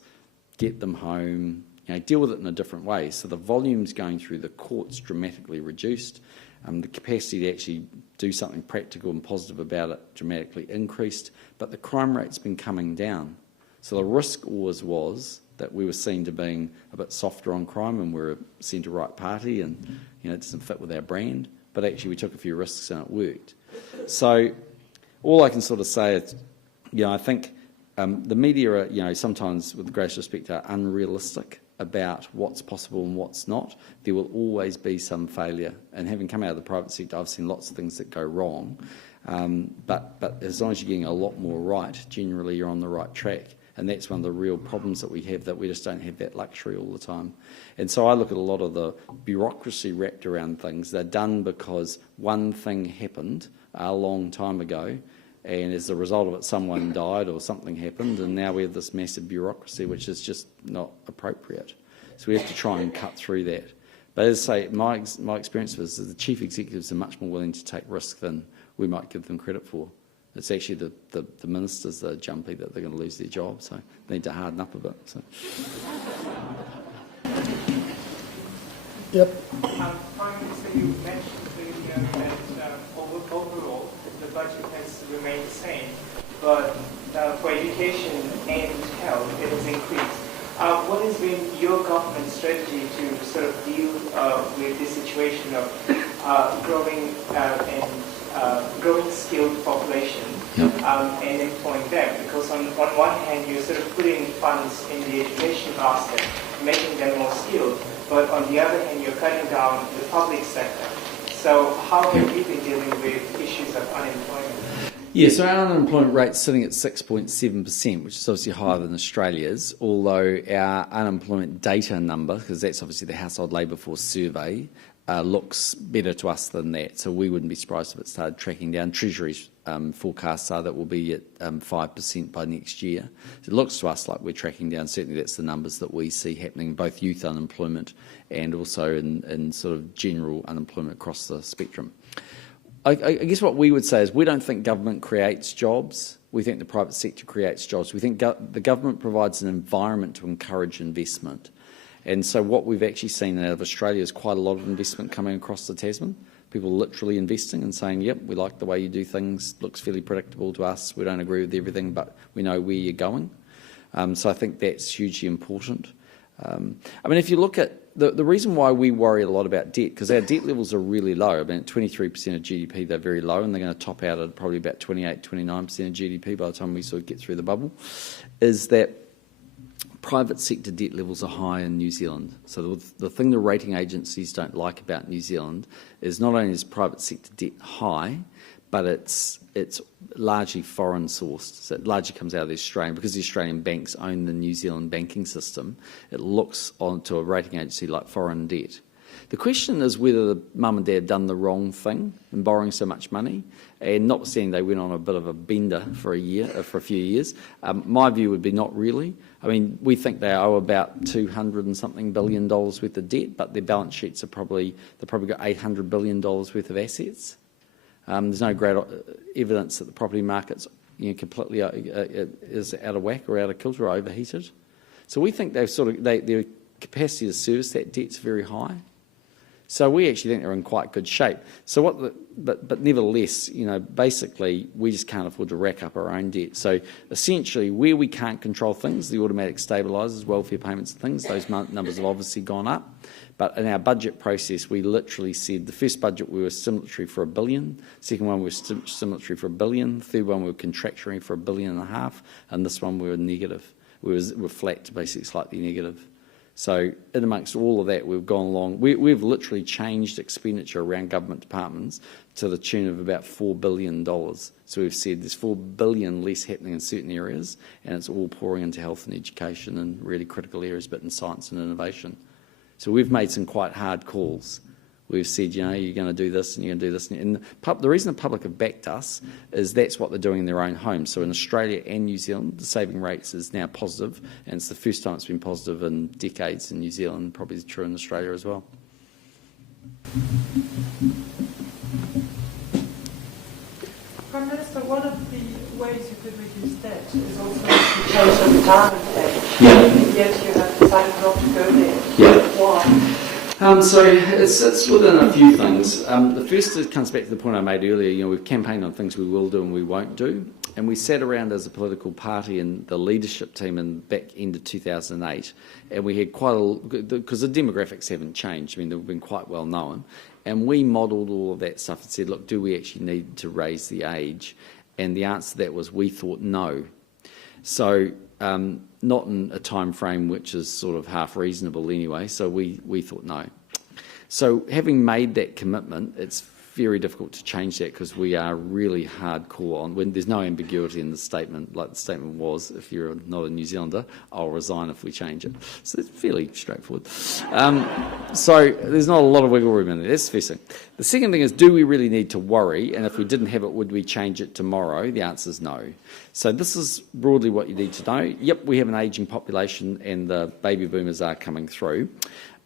get them home, deal with it in a different way. So the volumes going through the courts dramatically reduced. The capacity to actually do something practical and positive about it dramatically increased, but the crime rate's been coming down. So the risk always was that we were seen to being a bit softer on crime and we're a centre-right party and it doesn't fit with our brand, but actually we took a few risks and it worked. So all I can sort of say is, I think the media are, sometimes, with greatest respect, are unrealistic about what's possible and what's not. There will always be some failure. And having come out of the private sector, I've seen lots of things that go wrong. But as long as you're getting a lot more right, generally you're on the right track. And that's one of the real problems that we have, that we just don't have that luxury all the time. And so I look at a lot of the bureaucracy wrapped around things. They're done because one thing happened a long time ago, and as a result of it, someone died or something happened, and now we have this massive bureaucracy, which is just not appropriate. So we have to try and cut through that. But as I say, my experience was that the chief executives are much more willing to take risk than we might give them credit for. It's actually the ministers that are jumpy that they're going to lose their job, so they need to harden up a bit. So. Yep. Prime Minister, you mentioned earlier that overall the budget has remained the same, but for education and health it has increased. What has been your government's strategy to sort of deal with this situation of growing skilled population and employing them? Because on one hand you're sort of putting funds in the education basket, making them more skilled, but on the other hand you're cutting down the public sector. So how have you been dealing with issues of unemployment? Yeah, so our unemployment rate's sitting at 6.7%, which is obviously higher than Australia's, although our unemployment data number, because that's obviously the Household Labour Force survey, looks better to us than that. So we wouldn't be surprised if it started tracking down. Treasury's forecasts are that we'll be at 5% by next year. So it looks to us like we're tracking down. Certainly that's the numbers that we see happening, both youth unemployment and also in sort of general unemployment across the spectrum. I guess what we would say is we don't think government creates jobs. We think the private sector creates jobs. We think the government provides an environment to encourage investment. And so what we've actually seen out of Australia is quite a lot of investment coming across the Tasman. People literally investing and saying, yep, we like the way you do things, looks fairly predictable to us, we don't agree with everything, but we know where you're going. So I think that's hugely important. If you look at the reason why we worry a lot about debt, because our debt levels are really low. At 23% of GDP, they're very low, and they're going to top out at probably about 28, 29% of GDP by the time we sort of get through the bubble, is that private sector debt levels are high in New Zealand. So the thing the rating agencies don't like about New Zealand is not only is private sector debt high, but it's largely foreign sourced. So it largely comes out of the Australian, because the Australian banks own the New Zealand banking system, it looks onto a rating agency like foreign debt. The question is whether the mum and dad have done the wrong thing in borrowing so much money, and notwithstanding they went on a bit of a bender for a few years. My view would be not really. I mean, we think they owe about $200 and something billion worth of debt, but their balance sheets they've probably got $800 billion worth of assets. There's no great evidence that the property market's completely is out of whack or out of kilter or overheated. So we think their capacity to service that debt's very high. So we actually think they're in quite good shape. So but nevertheless, basically we just can't afford to rack up our own debt. So essentially, where we can't control things, the automatic stabilisers, welfare payments and things, those numbers have obviously gone up. But in our budget process, we literally said the first budget we were stimulatory for $1 billion, second one we were stimulatory for $1 billion, third one we were contractually for $1.5 billion, and this one we were negative. We were flat to basically slightly negative. So in amongst all of that, we've gone along. We've literally changed expenditure around government departments to the tune of about $4 billion. So we've said there's $4 billion less happening in certain areas, and it's all pouring into health and education and really critical areas, but in science and innovation. So we've made some quite hard calls. We've said, you're going to do this and you're going to do this. And the reason the public have backed us is that's what they're doing in their own homes. So in Australia and New Zealand, the saving rates is now positive, and it's the first time it's been positive in decades in New Zealand, probably true in Australia as well. Prime Minister, one of the ways you could reduce debt is also to change the retirement age. Yeah. Yet you have decided not to go there. Yeah. Why? So it sits within a few things. The first comes back to the point I made earlier. We've campaigned on things we will do and we won't do. And we sat around as a political party and the leadership team in back end of 2008, and we had because the demographics haven't changed. I mean, they've been quite well known. And we modelled all of that stuff and said, look, do we actually need to raise the age? And the answer to that was we thought no. So not in a time frame which is sort of half reasonable anyway, so we thought no. So having made that commitment, it's very difficult to change that because we are really hardcore on, when there's no ambiguity in the statement, like the statement was, if you're not a New Zealander, I'll resign if we change it. So it's fairly straightforward. So there's not a lot of wiggle room in there, that's the first thing. The second thing is, do we really need to worry? And if we didn't have it, would we change it tomorrow? The answer is no. So this is broadly what you need to know. Yep, we have an ageing population and the baby boomers are coming through,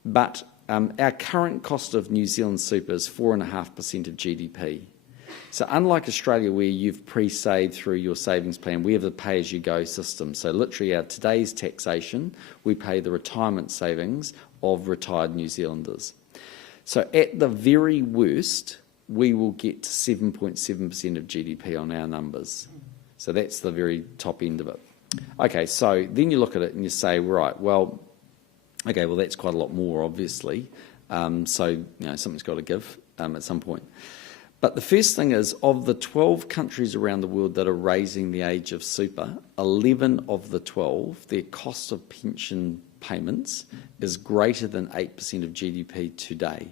but our current cost of New Zealand super is 4.5% of GDP. So unlike Australia, where you've pre-saved through your savings plan, we have a pay-as-you-go system. So literally our today's taxation, we pay the retirement savings of retired New Zealanders. So at the very worst, we will get to 7.7% of GDP on our numbers. So that's the very top end of it. Okay, so then you look at it and you say, right, well, that's quite a lot more, obviously. So something's got to give at some point. But the first thing is, of the 12 countries around the world that are raising the age of super, 11 of the 12, their cost of pension payments is greater than 8% of GDP today,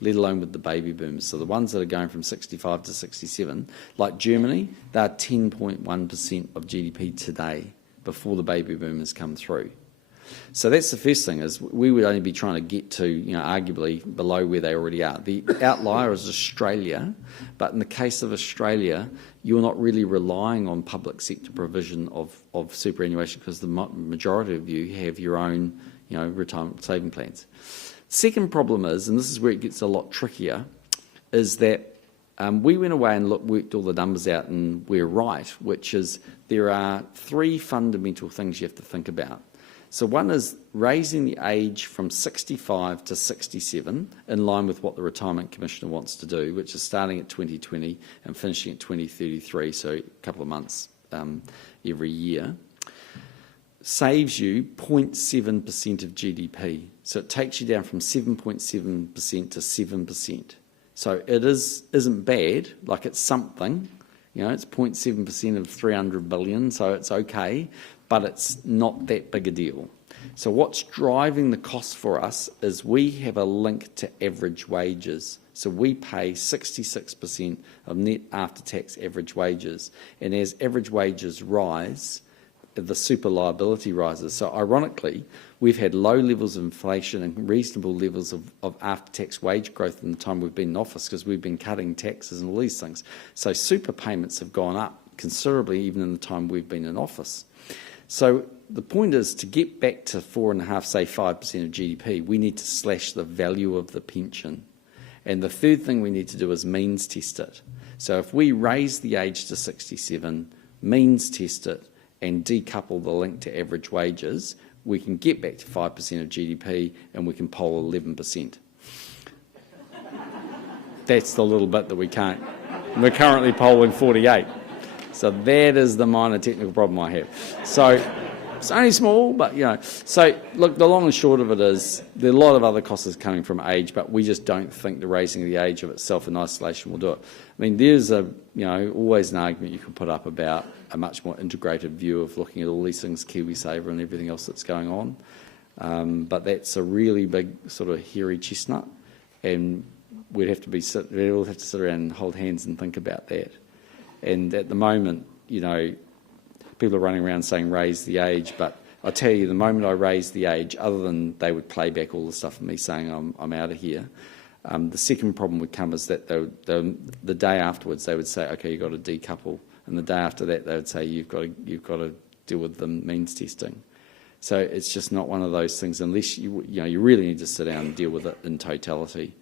let alone with the baby boomers. So the ones that are going from 65 to 67, like Germany, they're 10.1% of GDP today before the baby boomers come through. So that's the first thing, is we would only be trying to get to, arguably below where they already are. The outlier is Australia, but in the case of Australia, you're not really relying on public sector provision of superannuation because the majority of you have your own, retirement saving plans. Second problem is, and this is where it gets a lot trickier, is that we went away and worked all the numbers out and we're right, which is there are three fundamental things you have to think about. So one is raising the age from 65 to 67 in line with what the Retirement Commissioner wants to do, which is starting at 2020 and finishing at 2033, so a couple of months every year, saves you 0.7% of GDP. So it takes you down from 7.7% to 7%. So it isn't bad, like it's something, it's 0.7% of 300 billion, so it's okay, but it's not that big a deal. So what's driving the cost for us is we have a link to average wages. So we pay 66% of net after-tax average wages. And as average wages rise, the super liability rises. So ironically, we've had low levels of inflation and reasonable levels of after-tax wage growth in the time we've been in office because we've been cutting taxes and all these things. So super payments have gone up considerably even in the time we've been in office. So the point is to get back to 4.5%, say 5% of GDP, we need to slash the value of the pension. And the third thing we need to do is means test it. So if we raise the age to 67, means test it, and decouple the link to average wages, we can get back to 5% of GDP and we can poll 11%. That's the little bit that we can't. We're currently polling 48. So that is the minor technical problem I have. So it's only small, but So look, the long and short of it is there are a lot of other costs coming from age, but we just don't think the raising of the age of itself in isolation will do it. I mean, there's always an argument you can put up about a much more integrated view of looking at all these things, KiwiSaver and everything else that's going on. But that's a really big sort of hairy chestnut, and we'd all have to sit around and hold hands and think about that. And at the moment, people are running around saying raise the age, but I tell you, the moment I raise the age, other than they would play back all the stuff of me saying I'm out of here, the second problem would come is that the day afterwards they would say, okay, you've got to decouple, and the day after that they would say you've got to deal with the means testing. So it's just not one of those things unless you really need to sit down and deal with it in totality,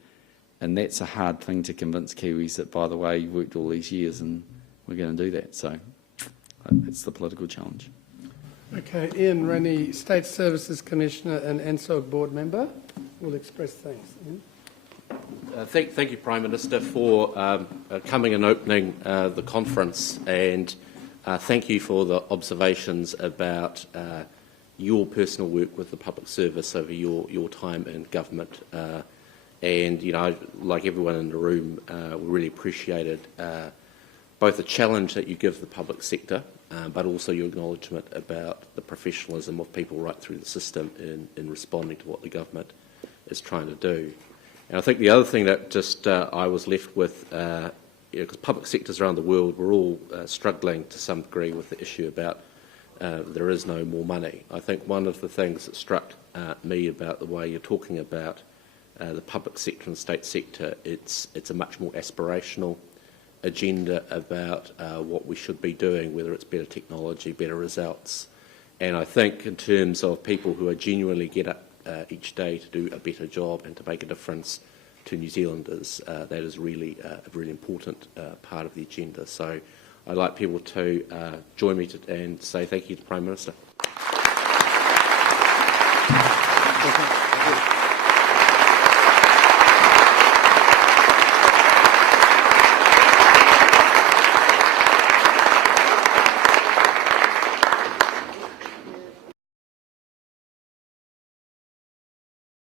and that's a hard thing to convince Kiwis that, by the way, you've worked all these years and we're going to do that. So it's the political challenge. Okay, Ian Rennie, State Services Commissioner and ANZSOG Board Member, will express thanks. Ian? Thank you, Prime Minister, for coming and opening the conference, and thank you for the observations about your personal work with the public service over your time in government. And, like everyone in the room, we really appreciated both the challenge that you give the public sector, but also your acknowledgement about the professionalism of people right through the system in responding to what the government is trying to do. And I think the other thing that just I was left with, because public sectors around the world, we're all struggling to some degree with the issue about there is no more money. I think one of the things that struck me about the way you're talking about the public sector and state sector, it's a much more aspirational agenda about what we should be doing, whether it's better technology, better results. And I think in terms of people who are genuinely get up each day to do a better job and to make a difference to New Zealanders, that is really a really important part of the agenda. So I'd like people to join me and say thank you to the Prime Minister.